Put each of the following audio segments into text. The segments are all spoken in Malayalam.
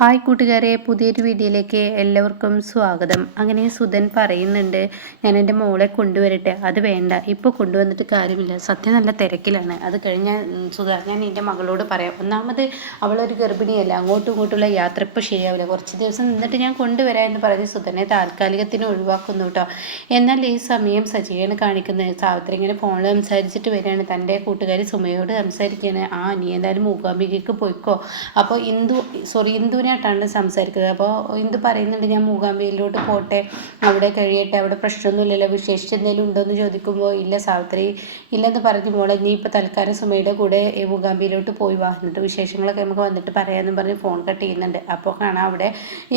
ഹായ് കൂട്ടുകാരെ, പുതിയൊരു വീഡിയോയിലേക്ക് എല്ലാവർക്കും സ്വാഗതം. അങ്ങനെ സുധൻ പറയുന്നുണ്ട്, ഞാൻ എൻ്റെ മോളെ കൊണ്ടുവരട്ടെ. അത് വേണ്ട, ഇപ്പോൾ കൊണ്ടുവന്നിട്ട് കാര്യമില്ല, സത്യം നല്ല തിരക്കിലാണ്. അത് കഴിഞ്ഞാൽ സുധ, ഞാൻ എൻ്റെ മകളോട് പറയാം. ഒന്നാമത് അവളൊരു ഗർഭിണിയല്ല, അങ്ങോട്ടും ഇങ്ങോട്ടുള്ള യാത്ര ഇപ്പോൾ ശരിയാവില്ല, കുറച്ച് ദിവസം നിന്നിട്ട് ഞാൻ കൊണ്ടുവരാം എന്ന് പറഞ്ഞ് സുധനെ താൽക്കാലികത്തിന് ഒഴിവാക്കുന്നു കേട്ടോ. എന്നാൽ ഈ സമയം സജിയാണ് കാണിക്കുന്നത്. സാവിത്രി ഇങ്ങനെ ഫോണിൽ സംസാരിച്ചിട്ട് വരികയാണ്. തൻ്റെ കൂട്ടുകാരി സുമയോട് സംസാരിക്കുകയാണ്. നീ എന്തായാലും മൂകാംബികയ്ക്ക് പോയിക്കോ. അപ്പോൾ ഇന്ദുവിനെ ാണ് സംസാരിക്കുന്നത്. അപ്പോൾ ഇന്ദു പറയുന്നുണ്ട്, ഞാൻ മൂകാംബികയിലോട്ട് പോട്ടെ, അവിടെ കഴിയട്ടെ, അവിടെ പ്രശ്നമൊന്നുമില്ലല്ലോ, വിശേഷിച്ച് എന്തെങ്കിലും ഉണ്ടോ എന്ന് ചോദിക്കുമ്പോൾ ഇല്ല സാവിത്രി ഇല്ലെന്ന് പറഞ്ഞു. മോളെ നീ ഇപ്പോൾ തൽക്കാലം സുമയുടെ കൂടെ മൂകാംബികയിലോട്ട് പോയി വാ, എന്നിട്ട് വിശേഷങ്ങളൊക്കെ നമുക്ക് വന്നിട്ട് പറയാമെന്ന് പറഞ്ഞ് ഫോൺ കട്ട് ചെയ്യുന്നുണ്ട്. അപ്പോൾ കാണാം അവിടെ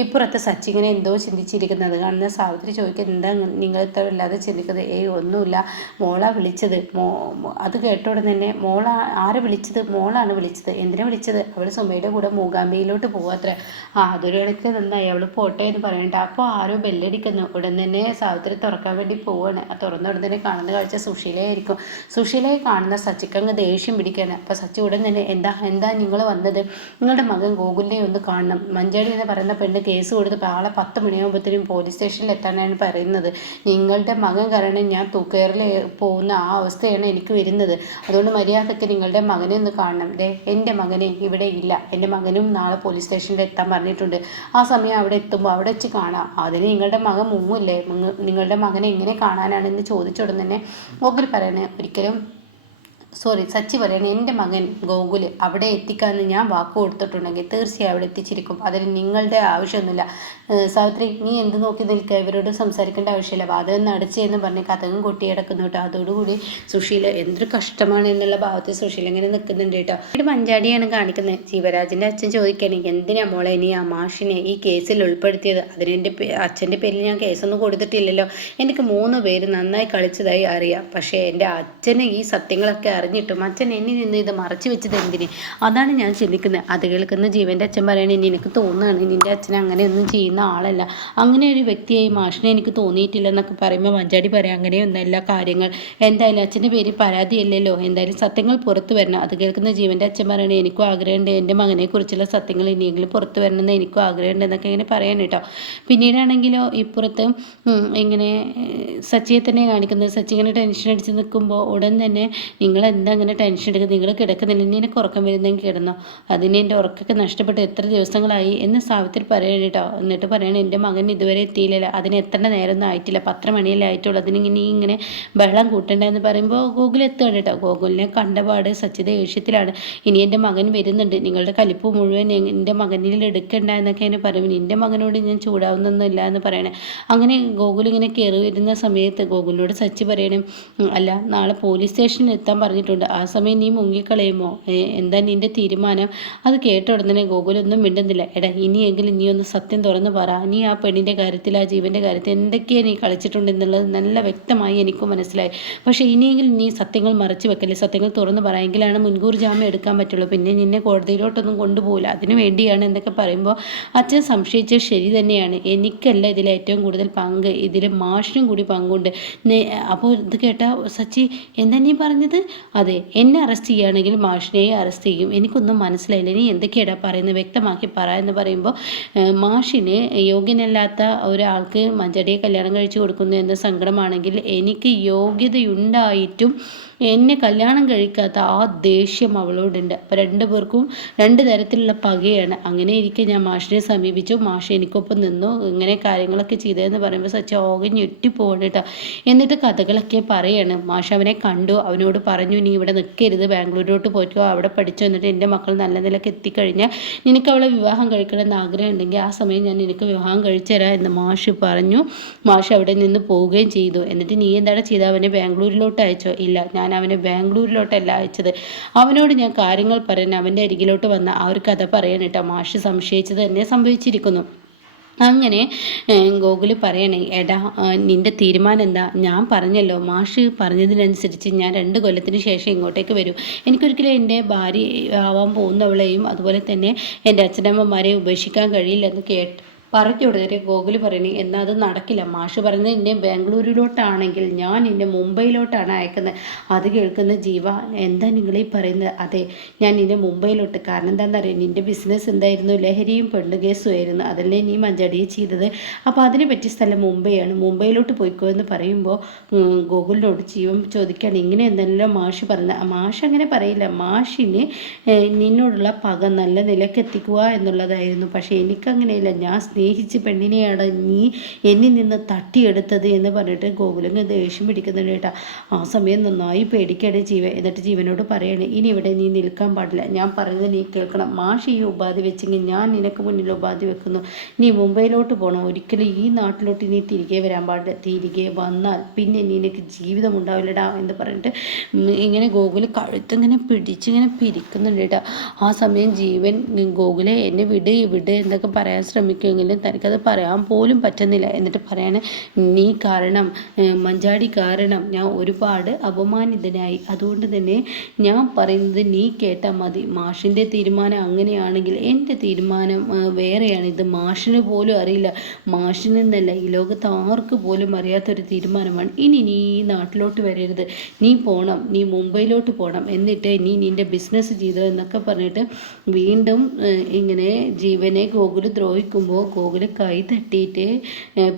ഇപ്പുറത്ത് സച്ചി ഇങ്ങനെ എന്തോ ചിന്തിച്ചിരിക്കുന്നത് കാണുന്ന സാവിത്രി ചോദിക്കുക, എന്താ നിങ്ങൾ ഇത്ര വല്ലാതെ ചിന്തിക്കുന്നത്? ഒന്നുമില്ല, മോളാ വിളിച്ചത്. അത് കേട്ട ഉടനെ തന്നെ ആരെ വിളിച്ചത്? മോളാണ് വിളിച്ചത്. എന്തിനാ വിളിച്ചത്? അവൾ സുമയുടെ കൂടെ മൂകാംബികയിലോട്ട് പോവാത്ര. അതൊരു ഇടയ്ക്ക് നന്നായി, അവൾ പോട്ടെ എന്ന് പറയണ്ട. അപ്പോൾ ആരോ ബെല്ലടിക്കുന്നു. ഉടൻ തന്നെ സാവിത്രി തുറക്കാൻ വേണ്ടി പോവാണ്. തുറന്ന ഉടൻ തന്നെ കാണുന്ന കാഴ്ച സുശീലയായിരിക്കും. സുശീലയെ കാണുന്ന സച്ചിക്ക് അങ്ങ് ദേഷ്യം പിടിക്കുകയാണ്. അപ്പോൾ സച്ചി ഉടൻ തന്നെ എന്താ നിങ്ങൾ വന്നത്? നിങ്ങളുടെ മകൻ ഗോകുലിനെ ഒന്ന് കാണണം. മഞ്ചാടി എന്ന് പറയുന്ന പെണ്ണ് കേസ് കൊടുത്ത് ആളെ 10 മണിയാകുമ്പോഴത്തേനും പോലീസ് സ്റ്റേഷനിൽ എത്താനാണ് പറയുന്നത്. നിങ്ങളുടെ മകൻ കാരണം ഞാൻ തൂക്കേറിൽ പോകുന്ന ആ അവസ്ഥയാണ് എനിക്ക് വരുന്നത്. അതുകൊണ്ട് മര്യാദയ്ക്ക് നിങ്ങളുടെ മകനെ ഒന്ന് കാണണം. എൻ്റെ മകനെ ഇവിടെ ഇല്ല, എൻ്റെ മകനും നാളെ പോലീസ് സ്റ്റേഷനിൽ എത്താൻ പറഞ്ഞിട്ടുണ്ട്. ആ സമയം അവിടെ എത്തുമ്പോൾ അവിടെ വെച്ച് കാണാം. അതിന് നിങ്ങളുടെ മകൻ മുങ്ങില്ലേ? നിങ്ങളുടെ മകനെ എങ്ങനെ കാണാനാണെന്ന് ചോദിച്ച ഉടൻ തന്നെ ഗോകുൽ പറയണേ, സച്ചി പറയണേ, എൻ്റെ മകൻ ഗോകുൽ അവിടെ എത്തിക്കാമെന്ന് ഞാൻ വാക്ക് കൊടുത്തിട്ടുണ്ടെങ്കിൽ തീർച്ചയായും അവിടെ എത്തിച്ചിരിക്കും. അതിന് നിങ്ങളുടെ ആവശ്യമൊന്നുമില്ല. സാവിത്രി, നീ എന്ത് നോക്കി നിൽക്കുക? ഇവരോട് സംസാരിക്കേണ്ട ആവശ്യമില്ല, വാദം അടച്ചെന്ന് പറഞ്ഞ് കഥകും കൊട്ടി കിടക്കുന്നു കേട്ടോ. അതോടുകൂടി സുശീല എന്തൊരു കഷ്ടമാണ് എന്നുള്ള ഭാവത്തിൽ സുശീല ഇങ്ങനെ നിൽക്കുന്നുണ്ട് കേട്ടോ. ഒരു മഞ്ചാടിയാണ് കാണിക്കുന്നത്. ജീവരാജിൻ്റെ അച്ഛൻ ചോദിക്കുകയാണ്, എന്തിനാ മോളെ നീ ആ മാഷിനെ ഈ കേസിൽ ഉൾപ്പെടുത്തിയത്? അതിനെൻ്റെ അച്ഛൻ്റെ പേരിൽ ഞാൻ കേസൊന്നും കൊടുത്തിട്ടില്ലല്ലോ. എനിക്ക് 3 പേര് നന്നായി കളിച്ചതായി അറിയാം. പക്ഷേ എൻ്റെ അച്ഛന് ഈ സത്യങ്ങളൊക്കെ അറിഞ്ഞിട്ടും അച്ഛൻ എന്നിൽ നിന്ന് ഇത് മറച്ചു വെച്ചത് എന്തിന്? അതാണ് ഞാൻ ചിന്തിക്കുന്നത്. അത് കേൾക്കുന്ന ജീവൻ്റെ അച്ഛൻ പറയണേ, എനിക്ക് തോന്നുകയാണ് നിൻ്റെ അച്ഛൻ അങ്ങനെയൊന്നും ചെയ്യുന്ന ആളല്ല, അങ്ങനെ ഒരു വ്യക്തിയായി മാഷിനെ എനിക്ക് തോന്നിയിട്ടില്ല എന്നൊക്കെ പറയുമ്പോൾ മഞ്ചാടി പറയാം, അങ്ങനെയൊന്നല്ല കാര്യങ്ങൾ. എന്തായാലും അച്ഛൻ്റെ പേര് പരാതിയല്ലല്ലോ, എന്തായാലും സത്യങ്ങൾ പുറത്തു വരണം. അത് കേൾക്കുന്ന ജീവൻ്റെ അച്ഛൻ പറയണേ, എനിക്കും ആഗ്രഹമുണ്ട്, എൻ്റെ മകനെക്കുറിച്ചുള്ള സത്യങ്ങൾ ഇനിയെങ്കിലും പുറത്തു വരണമെന്ന് എനിക്കും ആഗ്രഹമുണ്ട് എന്നൊക്കെ ഇങ്ങനെ പറയാൻ കേട്ടോ. പിന്നീടാണെങ്കിലോ ഇപ്പുറത്ത് ഇങ്ങനെ സച്ചിയെ തന്നെ കാണിക്കുന്നത്. സച്ചി ഇങ്ങനെ ടെൻഷൻ അടിച്ച് നിൽക്കുമ്പോൾ ഉടൻ തന്നെ, നിങ്ങൾ എന്താ അങ്ങനെ ടെൻഷൻ എടുക്കുന്നത്? നിങ്ങൾ കിടക്കുന്നില്ല, നിനക്ക് ഉറക്കം വരുന്നെങ്കിൽ കിടന്നോ, അതിന് എൻ്റെ ഉറക്കൊക്കെ നഷ്ടപ്പെട്ട് എത്ര ദിവസങ്ങളായി എന്ന് സാവിത്രി പറയണം കേട്ടോ. എന്നിട്ട് പറയണം, എൻ്റെ മകൻ ഇതുവരെ എത്തിയില്ലല്ലോ, അതിന് എത്ര നേരമൊന്നും ആയിട്ടില്ല, 10 മണിയല്ലേ ആയിട്ടുള്ളൂ, ഇങ്ങനെ ബഹളം കൂട്ടണ്ടെന്ന് പറയുമ്പോൾ ഗോകുൽ എത്തുകയാണ് കേട്ടോ. ഗോകുലിനെ കണ്ടപാട് സച്ചി ദേഷ്യത്തിലാണ്. ഇനി എൻ്റെ മകൻ വരുന്നുണ്ട്, നിങ്ങളുടെ കലിപ്പ് മുഴുവൻ എൻ്റെ മകനിൽ എടുക്കണ്ട എന്നൊക്കെ ഇങ്ങനെ പറയും. എൻ്റെ മകനോട് ഞാൻ ചൂടാവുന്നൊന്നുമില്ല എന്ന് പറയണേ. അങ്ങനെ ഗോകുൽ ഇങ്ങനെ കയറി വരുന്ന സമയത്ത് ഗോകുലിനോട് സച്ചി പറയണം, അല്ല നാളെ പോലീസ് സ്റ്റേഷനിൽ എത്താൻ പറഞ്ഞിട്ടുണ്ട്, ആ സമയം നീ മുങ്ങിക്കളയുമോ? എന്താ നിൻ്റെ തീരുമാനം? അത് കേട്ട ഉടനെ ഗോകുലൊന്നും മിണ്ടുന്നില്ല. ഇനിയെങ്കിലും നീ ഒന്ന് സത്യം തുറന്ന് പറ. നീ ആ പെണ്ണിൻ്റെ കാര്യത്തിൽ, ആ ജീവൻ്റെ കാര്യത്തിൽ എന്തൊക്കെയാണ് നീ കളിച്ചിട്ടുണ്ടെന്നുള്ളത് നല്ല വ്യക്തമായി എനിക്ക് മനസ്സിലായി. പക്ഷേ ഇനിയെങ്കിലും നീ സത്യങ്ങൾ മറച്ചു വെക്കല്ലേ, സത്യങ്ങൾ തുറന്ന് പറയാമെങ്കിലാണ് മുൻകൂർ ജാമ്യം എടുക്കാൻ പറ്റുള്ളൂ, പിന്നെ നിന്നെ കോടതിയിലോട്ടൊന്നും കൊണ്ടുപോകില്ല, അതിനു വേണ്ടിയാണ് എന്നൊക്കെ പറയുമ്പോൾ അച്ഛൻ സംശയിച്ചത് ശരി തന്നെയാണ്. എനിക്കല്ല ഇതിൽ ഏറ്റവും കൂടുതൽ പങ്ക്, ഇതിൽ മാഷിനും കൂടി പങ്കുണ്ട്. അപ്പോൾ ഇത് കേട്ടാ സച്ചി, എന്താ നീ പറഞ്ഞത്? അതെ, എന്നെ അറസ്റ്റ് ചെയ്യുകയാണെങ്കിൽ മാഷിനെ അറസ്റ്റ് ചെയ്യും. എനിക്കൊന്നും മനസ്സിലായില്ല, നീ എന്തൊക്കെയാടാ പറയുന്നത്, വ്യക്തമാക്കി പറ എന്ന് പറയുമ്പോൾ മാഷിന് യോഗ്യനല്ലാത്ത ഒരാൾക്ക് മഞ്ചടിയെ കല്യാണം കഴിച്ചു കൊടുക്കുന്നു എന്ന സങ്കടമാണെങ്കിൽ എനിക്ക് യോഗ്യതയുണ്ടായിട്ടും എന്നെ കല്യാണം കഴിക്കാത്ത ആ ദേഷ്യം അവളോടുണ്ട്. അപ്പോൾ 2 പേർക്കും 2 തരത്തിലുള്ള പകയാണ്. അങ്ങനെ ഇരിക്കെ ഞാൻ മാഷിനെ സമീപിച്ചു, മാഷ് എനിക്കൊപ്പം നിന്നു, ഇങ്ങനെ കാര്യങ്ങളൊക്കെ ചെയ്തതെന്ന് പറയുമ്പോൾ സച്ചി ഓകെ ഞെട്ടിപ്പോകണം കേട്ടോ. എന്നിട്ട് കഥകളൊക്കെ പറയാണ്. മാഷ് അവനെ കണ്ടു, അവനോട് പറഞ്ഞു, നീ ഇവിടെ നിൽക്കരുത്, ബാംഗ്ലൂരിലോട്ട് പോയിക്കോ, അവിടെ പഠിച്ചോ, എന്നിട്ട് എൻ്റെ മക്കൾ നല്ല നിലയ്ക്ക് എത്തിക്കഴിഞ്ഞാൽ നിനക്ക് അവളെ വിവാഹം കഴിക്കണമെന്ന് ആഗ്രഹം ഉണ്ടെങ്കിൽ ആ സമയം ഞാൻ നിനക്ക് വിവാഹം കഴിച്ചു തരാം എന്ന് മാഷ് പറഞ്ഞു. മാഷ് അവിടെ നിന്ന് പോവുകയും ചെയ്തു. എന്നിട്ട് നീ എന്താണ് ചെയ്തത്? അവനെ ബാംഗ്ലൂരിലോട്ട് അയച്ചോ? ഇല്ല, ഞാൻ അവനെ ബാംഗ്ലൂരിലോട്ടല്ല അയച്ചത്, അവനോട് ഞാൻ കാര്യങ്ങൾ പറയാൻ അവൻ്റെ അരികിലോട്ട് വന്ന ആ ഒരു കഥ പറയാനിട്ടോ. മാഷ് സംശയിച്ചത് തന്നെ സംഭവിച്ചിരിക്കുന്നു. അങ്ങനെ ഗോകുൽ പറയണേ, നിൻ്റെ തീരുമാനം എന്താ? ഞാൻ പറഞ്ഞല്ലോ, മാഷ് പറഞ്ഞതിനനുസരിച്ച് ഞാൻ 2 കൊല്ലത്തിന് ശേഷം ഇങ്ങോട്ടേക്ക് വരും. എനിക്കൊരിക്കലും എൻ്റെ ഭാര്യ ആവാൻ പോകുന്നവളെയും അതുപോലെ തന്നെ എൻ്റെ അച്ഛനമ്മമാരെയും ഉപേക്ഷിക്കാൻ കഴിയില്ലെന്ന് പറഞ്ഞു കൊടുത്തിട്ട് ഗോകുൽ പറയണേ എന്നാൽ അത് നടക്കില്ല. മാഷ് പറയുന്നത് എന്നെ ബാംഗ്ലൂരിലോട്ടാണെങ്കിൽ ഞാൻ എന്നെ മുംബൈയിലോട്ടാണ് അയക്കുന്നത്. അത് കേൾക്കുന്ന ജീവ എന്താ നിങ്ങളീ പറയുന്നത്? അതെ, ഞാൻ നിന്നെ മുംബൈയിലോട്ട്. കാരണം എന്താണെന്നറിയാം, നിൻ്റെ ബിസിനസ് എന്തായിരുന്നു? ലഹരിയും പെണ്ണു കേസുമായിരുന്നു. അതല്ലേ നീ മഞ്ചാടിയെ ചെയ്തത്. അപ്പോൾ അതിനെ പറ്റിയ സ്ഥലം മുംബൈയാണ്. മുംബൈയിലോട്ട് പോയിക്കോ എന്ന് പറയുമ്പോൾ ഗോകുലിനോട് ജീവൻ ചോദിക്കുകയാണ് ഇങ്ങനെ എന്തെല്ലാം മാഷ് പറഞ്ഞത്. മാഷ് അങ്ങനെ പറയില്ല. മാഷിന് നിന്നോടുള്ള പക നല്ല നിലക്കെത്തിക്കുക എന്നുള്ളതായിരുന്നു. പക്ഷേ എനിക്കങ്ങനെയില്ല. ഞാൻ സ്നേഹിച്ച് പെണ്ണിനെയാണ് നീ എന്നിൽ നിന്ന് തട്ടിയെടുത്തത് എന്ന് പറഞ്ഞിട്ട് ഗോകുലങ്ങ് ദേഷ്യം പിടിക്കുന്നുണ്ട് കേട്ടോ. ആ സമയം നന്നായി പേടിക്കടേ ജീവൻ. എന്നിട്ട് ജീവനോട് പറയണേ ഇനി ഇവിടെ നീ നിൽക്കാൻ പാടില്ല. ഞാൻ പറയുന്നത് നീ കേൾക്കണം. മാഷ് ഈ ഉപാധി വെച്ചെങ്കിൽ ഞാൻ നിനക്ക് മുന്നിൽ ഉപാധി വെക്കുന്നു. നീ മുംബൈയിലോട്ട് പോകണം. ഒരിക്കലും ഈ നാട്ടിലോട്ട് നീ തിരികെ വരാൻ പാടില്ല. തിരികെ വന്നാൽ പിന്നെ നിനക്ക് ജീവിതം ഉണ്ടാവില്ലടാ എന്ന് പറഞ്ഞിട്ട് ഇങ്ങനെ ഗോകുൽ കഴുത്തിങ്ങനെ പിടിച്ചിങ്ങനെ പിരിക്കുന്നുണ്ട് കേട്ടോ. ആ സമയം ജീവൻ ഗോകുലെ എന്നെ വിട് വിട് എന്നൊക്കെ പറയാൻ ശ്രമിക്കുമെങ്കിലും തനിക്കത് പറയാൻ പോലും പറ്റുന്നില്ല. എന്നിട്ട് പറയാണ് നീ കാരണം, മഞ്ചാടി കാരണം ഞാൻ ഒരുപാട് അപമാനിതനായി. അതുകൊണ്ട് തന്നെ ഞാൻ പറയുന്നത് നീ കേട്ടാൽ മതി. മാഷിൻ്റെ തീരുമാനം അങ്ങനെയാണെങ്കിൽ എൻ്റെ തീരുമാനം വേറെയാണ്. ഇത് മാഷിന് പോലും അറിയില്ല. മാഷിന് എന്നല്ല ഈ ലോകത്ത് ആർക്ക് പോലും അറിയാത്തൊരു തീരുമാനമാണ്. ഇനി നീ ഈ നാട്ടിലോട്ട് വരരുത്. നീ പോകണം, നീ മുംബൈയിലോട്ട് പോകണം. എന്നിട്ട് നീ നിൻ്റെ ബിസിനസ് ചെയ്തോ എന്നൊക്കെ പറഞ്ഞിട്ട് വീണ്ടും ഇങ്ങനെ ജീവനെ ഗോകുൽ ദ്രോഹിക്കുമ്പോൾ ഗോകുൽ കൈ തട്ടിയിട്ട്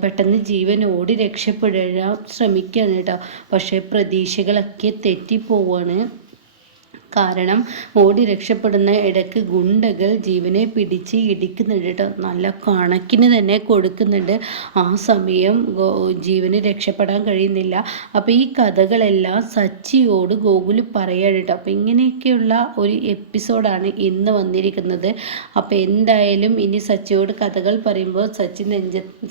പെട്ടെന്ന് ജീവൻ ഓടി രക്ഷപ്പെടാൻ ശ്രമിക്കുകയാണ് കേട്ടോ. പക്ഷേ പ്രതീക്ഷകളൊക്കെ തെറ്റിപ്പോവാണ്. കാരണം ഓടി രക്ഷപ്പെടുന്ന ഇടയ്ക്ക് ഗുണ്ടകൾ ജീവനെ പിടിച്ച് ഇടിക്കുന്നുണ്ട് കേട്ടോ. നല്ല കണക്കിന് തന്നെ കൊടുക്കുന്നുണ്ട്. ആ സമയം ജീവന് രക്ഷപ്പെടാൻ കഴിയുന്നില്ല. അപ്പോൾ ഈ കഥകളെല്ലാം സച്ചിയോട് ഗോകുൽ പറയുകയാണ് കേട്ടോ. അപ്പോൾ ഇങ്ങനെയൊക്കെയുള്ള ഒരു എപ്പിസോഡാണ് ഇന്ന് വന്നിരിക്കുന്നത്. അപ്പോൾ എന്തായാലും ഇനി സച്ചിയോട് കഥകൾ പറയുമ്പോൾ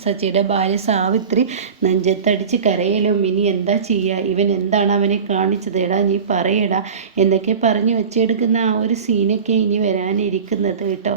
സച്ചിയുടെ ഭാര്യ സാവിത്രി നെഞ്ചത്തടിച്ച് കരയലും ഇനി എന്താ ചെയ്യുക, ഇവൻ എന്താണ് അവനെ കാണിച്ചത്, എടാ നീ പറയടാ എന്നൊക്കെ പറഞ്ഞു വെച്ചെടുക്കുന്ന ആ ഒരു സീനൊക്കെ ഇനി വരാനിരിക്കുന്നത് കേട്ടോ.